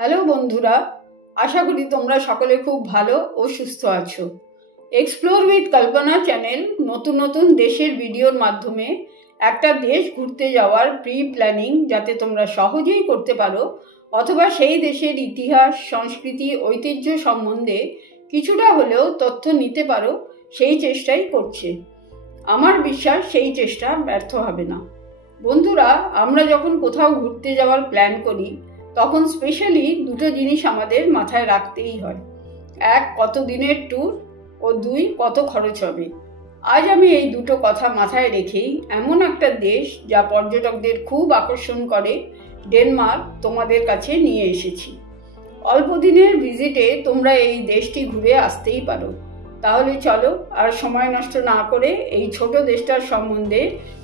Hello বন্ধুরা, আশা করি তোমরা সকলে খুব ভালো ও সুস্থ আছো। এক্সপ্লোর উইথ কল্পনা চ্যানেল নতুন নতুন দেশের ভিডিওর মাধ্যমে একটা দেশ ঘুরতে যাওয়ার প্রি প্ল্যানিং যাতে তোমরা সহজেই করতে পারো অথবা সেই দেশের ইতিহাস, সংস্কৃতি, ঐতিহ্য সম্বন্ধে কিছুটা হলেও তথ্য নিতে পারো, সেই চেষ্টাই করছে। আমার বিশ্বাস সেই চেষ্টা ব্যর্থ হবে না। বন্ধুরা, আমরা যখন কোথাও ঘুরতে যাওয়ার প্ল্যান করি তখন স্পেশালি দুটো জিনিস আমাদের মাথায় রাখতেই হয়। এক, কত দিনের ট্যুর, ও দুই, কত খরচ হবে। আজ আমি এই দুটো কথা মাথায় রেখেই এমন একটা দেশ যা পর্যটকদের খুব আকর্ষণ করে, ডেনমার্ক, তোমাদের কাছে নিয়ে এসেছি। অল্প দিনের ভিজিটে তোমরা এই দেশটি ঘুরে আসতেই পারো। তাহলে চলো আর সময় নষ্ট না করে এই ছোট দেশটার সম্বন্ধে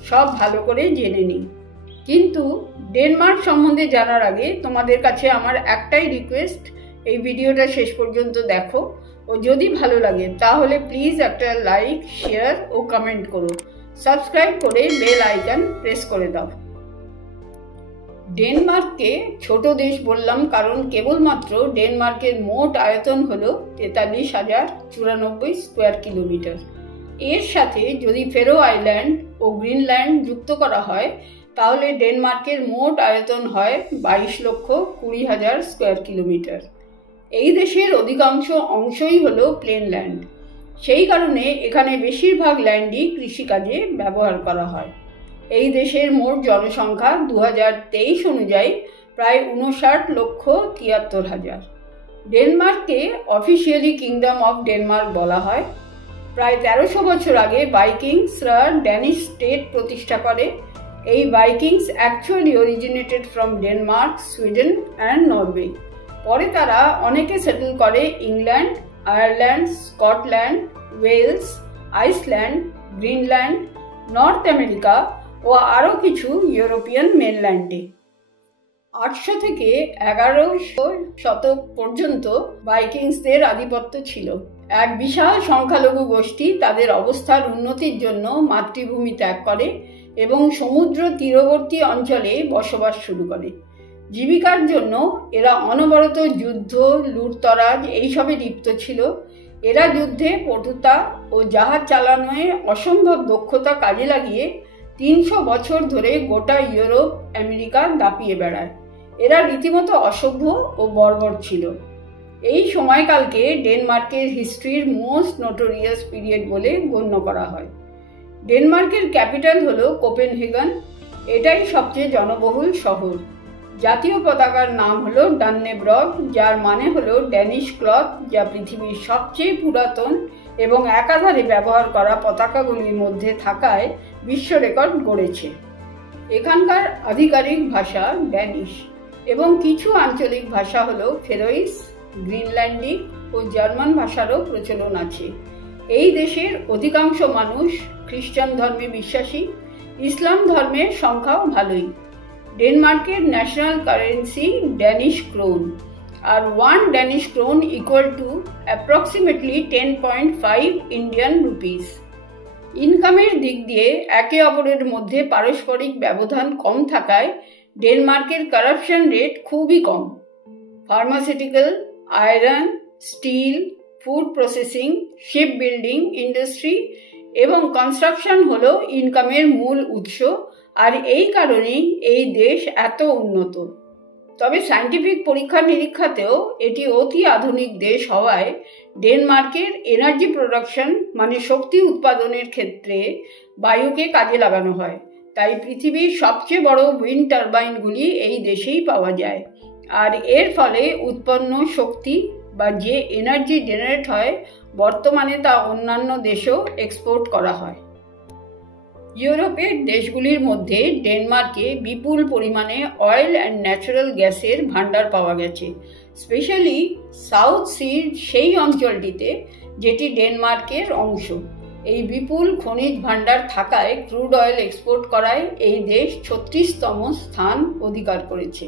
সব ভালো করে জেনে নিই। কিন্তু ডেনমার্ক সম্বন্ধে জানার আগে তোমাদের কাছে আমার একটাই রিকোয়েস্ট, এই ভিডিওটা শেষ পর্যন্ত দেখো ও যদি ভালো লাগে তাহলে প্লিজ একটা লাইক, শেয়ার ও কমেন্ট করো। সাবস্ক্রাইব করে বেল আইকন প্রেস করে দাও। ডেনমার্ককে ছোট দেশ বললাম কারণ কেবলমাত্র ডেনমার্কের মোট আয়তন হলো 43,094 স্কোয়ার কিলোমিটার। এর সাথে যদি ফেরো আইল্যান্ড ও গ্রিনল্যান্ড যুক্ত করা হয় তাহলে ডেনমার্কের মোট আয়তন হয় 22,20,000 স্কোয়ার কিলোমিটার। এই দেশের অধিকাংশ অংশই হলো প্লেন ল্যান্ড। সেই কারণে এখানে বেশিরভাগ ল্যান্ডই কৃষিকাজে ব্যবহার করা হয়। এই দেশের মোট জনসংখ্যা 2023 অনুযায়ী প্রায় 59,73,000। ডেনমার্ককে অফিসিয়ালি কিংডম অফ ডেনমার্ক বলা হয়। প্রায় 1300 বছর আগে ভাইকিংসরা ড্যানিশ স্টেট প্রতিষ্ঠা করে। এই Vikings actually originated from Denmark, Sweden and Norway. পরে তারা অনেকে সেটেল করে England, Ireland, Scotland, Wales, Iceland, Greenland, North America ও আরও কিছু ইউরোপিয়ান মেনল্যান্ডে। 800 থেকে 1100 শতক পর্যন্ত ভাইকিংসদের আধিপত্য ছিল। এক বিশাল সংখ্যালঘু গোষ্ঠী তাদের অবস্থার উন্নতির জন্য মাতৃভূমি ত্যাগ করে এবং সমুদ্র তীরবর্তী অঞ্চলে বসবাস শুরু করে। জীবিকার জন্য এরা অনবরত যুদ্ধ, লুটতরাজ এইসবে লিপ্ত ছিল। এরা যুদ্ধে পটুতা ও জাহাজ চালানোয় অসম্ভব দক্ষতা কাজে লাগিয়ে 300 বছর ধরে গোটা ইউরোপ, আমেরিকা দাপিয়ে বেড়ায়। এরা রীতিমতো অসভ্য ও বর্বর ছিল। এই সময়কালকে ডেনমার্কের হিস্ট্রির মোস্ট নোটোরিয়াস পিরিয়ড বলে গণ্য করা হয়। ডেনমার্কের ক্যাপিটাল হলো কোপেনহেগেন। এটাই সবচেয়ে জনবহুল শহর। জাতীয় পতাকার নাম হলো ডান্নেব্রগ, যার মানে হলো ড্যানিশ ক্লথ, যা পৃথিবীর সবচেয়ে পুরাতন এবং একাধারে ব্যবহার করা পতাকাগুলির মধ্যে থাকায় বিশ্ব রেকর্ড গড়েছে। এখানকার আধিকারিক ভাষা ড্যানিশ এবং কিছু আঞ্চলিক ভাষা হলো ফেরোইস, গ্রিনল্যান্ডিক ও জার্মান ভাষারও প্রচলন আছে। এই দেশের অধিকাংশ মানুষ খ্রিস্টান ধর্মে বিশ্বাসী। ইসলাম ধর্মের সংখ্যাও ভালোই। ডেনমার্কের ন্যাশনাল কারেন্সি ড্যানিশ ক্রোন, আর 1 Danish krone equal to approximately 10.5 Indian rupees. ইনকামের দিক দিয়ে একে অপরের মধ্যে পারস্পরিক ব্যবধান কম থাকায় ডেনমার্কের কারাপশন রেট খুবই কম। Pharmaceutical, iron, steel, food processing, ship building industry এবং কনস্ট্রাকশন হলো ইনকামের মূল উৎস, আর এই কারণেই এই দেশ এত উন্নত। তবে সায়েন্টিফিক পরীক্ষা নিরীক্ষাতেও এটি অতি আধুনিক দেশ হওয়ায় ডেনমার্কের এনার্জি প্রোডাকশন মানে শক্তি উৎপাদনের ক্ষেত্রে বায়ুকে কাজে লাগানো হয়। তাই পৃথিবীর সবচেয়ে বড় উইন্ড টারবাইনগুলি এই দেশেই পাওয়া যায়। আর এর ফলে উৎপন্ন শক্তি বা যে এনার্জি জেনারেট হয় বর্তমানে তা অন্যান্য দেশেও এক্সপোর্ট করা হয়। ইউরোপের দেশগুলির মধ্যে ডেনমার্কে বিপুল পরিমাণে অয়েল অ্যান্ড ন্যাচারাল গ্যাসের ভাণ্ডার পাওয়া গেছে, স্পেশালি সাউথ সির সেই অঞ্চলটিতে যেটি ডেনমার্কের অংশ। এই বিপুল খনিজ ভাণ্ডার থাকায় ক্রুড অয়েল এক্সপোর্ট করায় এই দেশ 36তম স্থান অধিকার করেছে।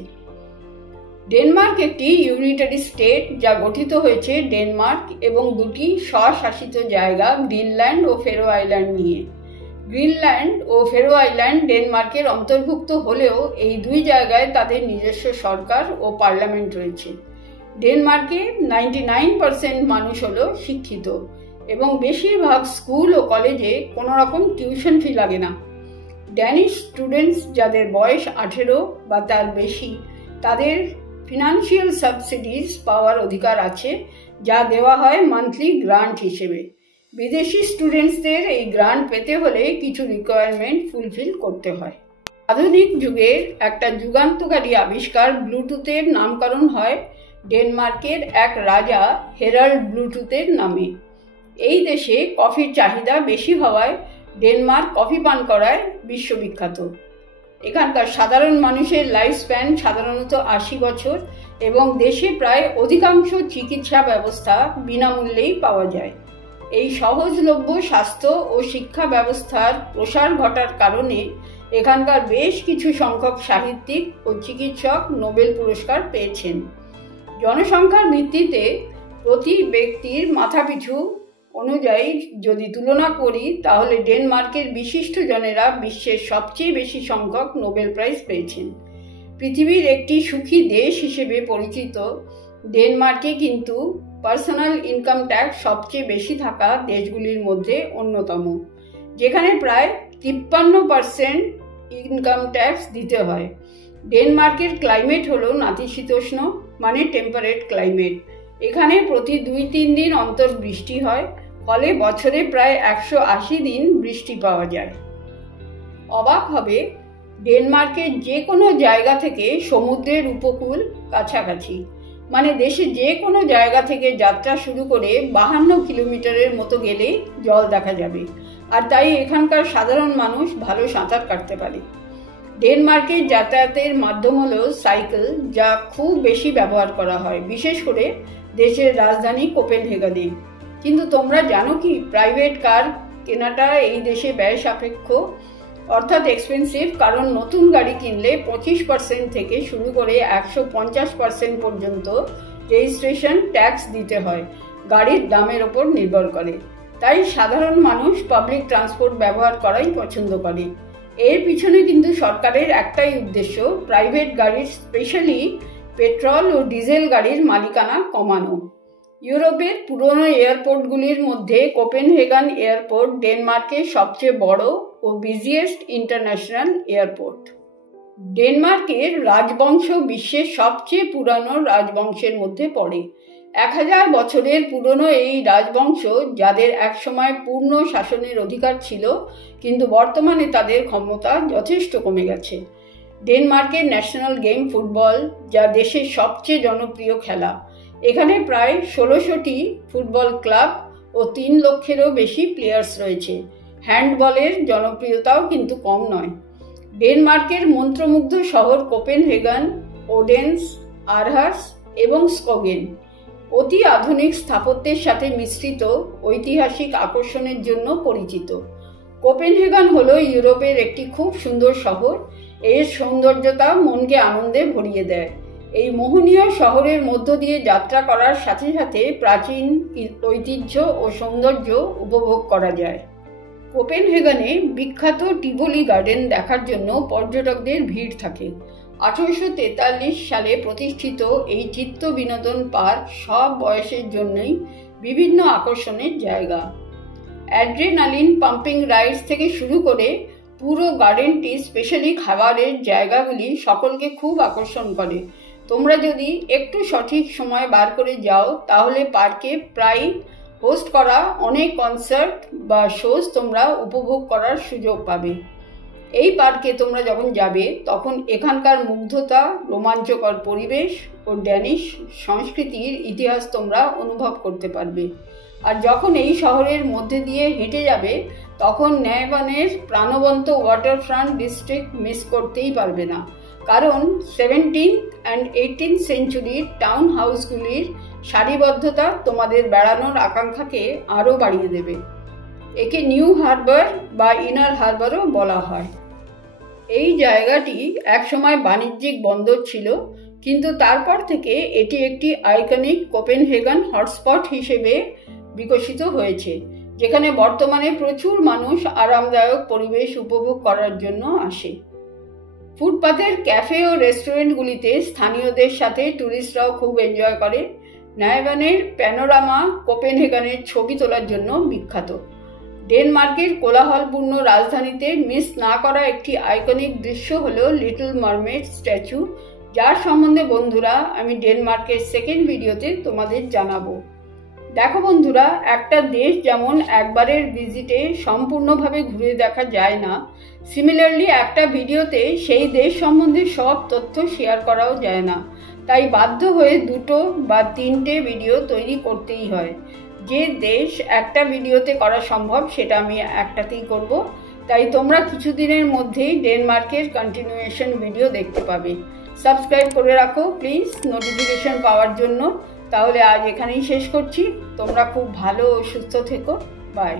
ডেনমার্ক একটি ইউনিটারি স্টেট যা গঠিত হয়েছে ডেনমার্ক এবং দুটি স্বশাসিত জায়গা গ্রিনল্যান্ড ও ফেরো আইল্যান্ড নিয়ে। গ্রিনল্যান্ড ও ফেরো আইল্যান্ড ডেনমার্কের অন্তর্ভুক্ত হলেও এই দুই জায়গায় তাদের নিজস্ব সরকার ও পার্লামেন্ট রয়েছে। ডেনমার্কে 99% মানুষ হলো শিক্ষিত এবং বেশিরভাগ স্কুল ও কলেজে কোনো রকম টিউশন ফি লাগে না। ড্যানিশ স্টুডেন্টস যাদের বয়স 18 বা তার বেশি তাদের ফিনান্সিয়াল সাবসিডিজ পাওয়ার অধিকার আছে, যা দেওয়া হয় মান্থলি গ্রান্ট হিসেবে। বিদেশি স্টুডেন্টসদের এই গ্রান্ট পেতে হলে কিছু রিকোয়ারমেন্ট ফুলফিল করতে হয়। আধুনিক যুগের একটা যুগান্তকারী আবিষ্কার ব্লুটুথের নামকরণ হয় ডেনমার্কের এক রাজা হেরাল্ড ব্লুটুথের নামে। এই দেশে কফির চাহিদা বেশি হওয়ায় ডেনমার্ক কফি পান করায় বিশ্ববিখ্যাত। এখানকার সাধারণ মানুষের লাইফ স্প্যান সাধারণত 80 বছর এবং দেশে প্রায় অধিকাংশ চিকিৎসা ব্যবস্থা বিনামূল্যেই পাওয়া যায়। এই সহজলভ্য স্বাস্থ্য ও শিক্ষা ব্যবস্থার প্রসার ঘটার কারণে এখানকার বেশ কিছু সংখ্যক সাহিত্যিক ও চিকিৎসক নোবেল পুরস্কার পেয়েছেন। জনসংখ্যার ভিত্তিতে প্রতি ব্যক্তির মাথাপিছু অনুযায়ী যদি তুলনা করি তাহলে ডেনমার্কের বিশিষ্ট জনেরা বিশ্বের সবচেয়ে বেশি সংখ্যক নোবেল প্রাইজ পেয়েছেন। পৃথিবীর একটি সুখী দেশ হিসেবে পরিচিত ডেনমার্কে কিন্তু পার্সোনাল ইনকাম ট্যাক্স সবচেয়ে বেশি থাকা দেশগুলির মধ্যে অন্যতম, যেখানে প্রায় 53% ইনকাম ট্যাক্স দিতে হয়। ডেনমার্কের ক্লাইমেট হলো নাতিশীতোষ্ণ, মানে টেম্পারেট ক্লাইমেট। এখানে প্রতি 2-3 দিন অন্তর বৃষ্টি হয়, ফলে বছরে প্রায় 180 দিন বৃষ্টি পাওয়া যায়। অবাক হবে, ডেনমার্কের যে কোনো জায়গা থেকে সমুদ্রের উপকূল কাছাকাছি, মানে দেশে যে কোনো জায়গা থেকে যাত্রা শুরু করে 52 কিলোমিটারের মতো গেলেই জল দেখা যাবে, আর তাই এখানকার সাধারণ মানুষ ভালো সাঁতার কাটতে পারে। ডেনমার্কের যাতায়াতের মাধ্যম হলো সাইকেল, যা খুব বেশি ব্যবহার করা হয়, বিশেষ করে দেশের রাজধানী কোপেনহেগেনে। কিন্তু তোমরা জানো কি, প্রাইভেট কার কেনাটা এই দেশে ব্যয় সাপেক্ষ, অর্থাৎ এক্সপেন্সিভ, কারণ নতুন গাড়ি কিনলে 25% থেকে শুরু করে 150% পর্যন্ত রেজিস্ট্রেশন ট্যাক্স দিতে হয়, গাড়ির দামের ওপর নির্ভর করে। তাই সাধারণ মানুষ পাবলিক ট্রান্সপোর্ট ব্যবহার করাই পছন্দ করে। এর পিছনে কিন্তু সরকারের একটাই উদ্দেশ্য, প্রাইভেট গাড়ির, স্পেশালি পেট্রোল ও ডিজেল গাড়ির মালিকানা কমানো। ইউরোপের পুরনো এয়ারপোর্টগুলির মধ্যে কোপেনহেগেন এয়ারপোর্ট ডেনমার্কের সবচেয়ে বড় ও বিজিয়েস্ট ইন্টারন্যাশনাল এয়ারপোর্ট। ডেনমার্কের রাজবংশ বিশ্বের সবচেয়ে পুরানো রাজবংশের মধ্যে পড়ে। 1000 বছরের পুরনো এই রাজবংশ, যাদের একসময় পূর্ণ শাসনের অধিকার ছিল, কিন্তু বর্তমানে তাদের ক্ষমতা যথেষ্ট কমে গেছে। ডেনমার্কের ন্যাশনাল গেম ফুটবল, যা দেশের সবচেয়ে জনপ্রিয় খেলা। এখানে প্রায় 1600টি ফুটবল ক্লাব ও 3 লক্ষেরও বেশি প্লেয়ার্স রয়েছে। হ্যান্ডবলের জনপ্রিয়তাও কিন্তু কম নয়। ডেনমার্কের মন্ত্রমুগ্ধ শহর কোপেনহেগেন, ওডেন্স, আরহাস এবং স্কোগেন অতি আধুনিক স্থাপত্যের সাথে মিশ্রিত ঐতিহাসিক আকর্ষণের জন্য পরিচিত। কোপেনহেগেন হলো ইউরোপের একটি খুব সুন্দর শহর। এর সৌন্দর্যতা মনকে আনন্দে ভরিয়ে দেয়। এই মোহনীয় শহরের মধ্য দিয়ে যাত্রা করার সাথে সাথে প্রাচীন ঐতিহ্য ও সৌন্দর্য উপভোগ করা যায়। কোপেনহেগেনে বিখ্যাত টিভোলি গার্ডেন দেখার জন্য পর্যটকদের ভিড় থাকে। 1843 সালে প্রতিষ্ঠিত এই চিত্ত বিনোদন পার্ক সব বয়সের জন্যই বিভিন্ন আকর্ষণের জায়গা। অ্যাড্রেনালিন পাম্পিং রাইডস থেকে শুরু করে পুরো গার্ডেনটি, স্পেশালি খাবারের জায়গাগুলি সকলকে খুব আকর্ষণ করে। তোমরা যদি একটু সঠিক সময় বার করে যাও তাহলে পার্কে প্রায় হোস্ট করা অনেক কনসার্ট বা শোজ তোমরা উপভোগ করার সুযোগ পাবে। এই পার্কে তোমরা যখন যাবে তখন এখানকার মুগ্ধতা, রোমাঞ্চকর পরিবেশ ও ড্যানিশ সংস্কৃতির ইতিহাস তোমরা অনুভব করতে পারবে। আর যখন এই শহরের মধ্যে দিয়ে হেঁটে যাবে তখন ন্যায়বানের প্রাণবন্ত ওয়াটারফ্রন্ট ডিস্ট্রিক্ট মিস করতেই পারবে না, কারণ 17th and 18th সেঞ্চুরির টাউন হাউসগুলির সারিবদ্ধতা তোমাদের বেড়ানোর আকাঙ্ক্ষাকে আরও বাড়িয়ে দেবে। একে নিউ হারবার বা ইনার হারবারও বলা হয়। এই জায়গাটি একসময় বাণিজ্যিক বন্দর ছিল, কিন্তু তারপর থেকে এটি একটি আইকনিক কোপেনহেগেন হটস্পট হিসেবে বিকশিত হয়েছে, যেখানে বর্তমানে প্রচুর মানুষ আরামদায়ক পরিবেশ উপভোগ করার জন্য আসে। ফুটপাথের ক্যাফে ও রেস্টুরেন্টগুলিতে স্থানীয়দের সাথে ট্যুরিস্টরাও খুব এনজয় করে। নায়াগানের প্যানোরামা কোপেনহেগেনের ছবি তোলার জন্য বিখ্যাত। ডেনমার্কের কোলাহলপূর্ণ রাজধানীতে মিস না করা একটি আইকনিক দৃশ্য হলো লিটল মারমেড স্ট্যাচু, যার সম্বন্ধে বন্ধুরা আমি ডেনমার্কের সেকেন্ড ভিডিওতে তোমাদের জানাবো। দেখো বন্ধুরা, একটা দেশ যেমন একবারের ভিজিটে সম্পূর্ণভাবে ঘুরে দেখা যায় না, সিমিলারলি একটা ভিডিওতে সেই দেশ সম্বন্ধে সব তথ্য শেয়ার করাও যায় না। তাই বাধ্য হয়ে 2 বা 3টে ভিডিও তৈরি করতেই হয়। যে দেশ একটা ভিডিওতে করা সম্ভব সেটা আমি একটাতেই করব। তাই তোমরা কিছুদিনের মধ্যেই ডেনমার্কের কন্টিনিউয়েশন ভিডিও দেখতে পাবে। সাবস্ক্রাইব করে রাখো প্লিজ নোটিফিকেশন পাওয়ার জন্য। তাহলে আজ এখানেই শেষ করছি। তোমরা খুব ভালো ও সুস্থ থেকো। বাই।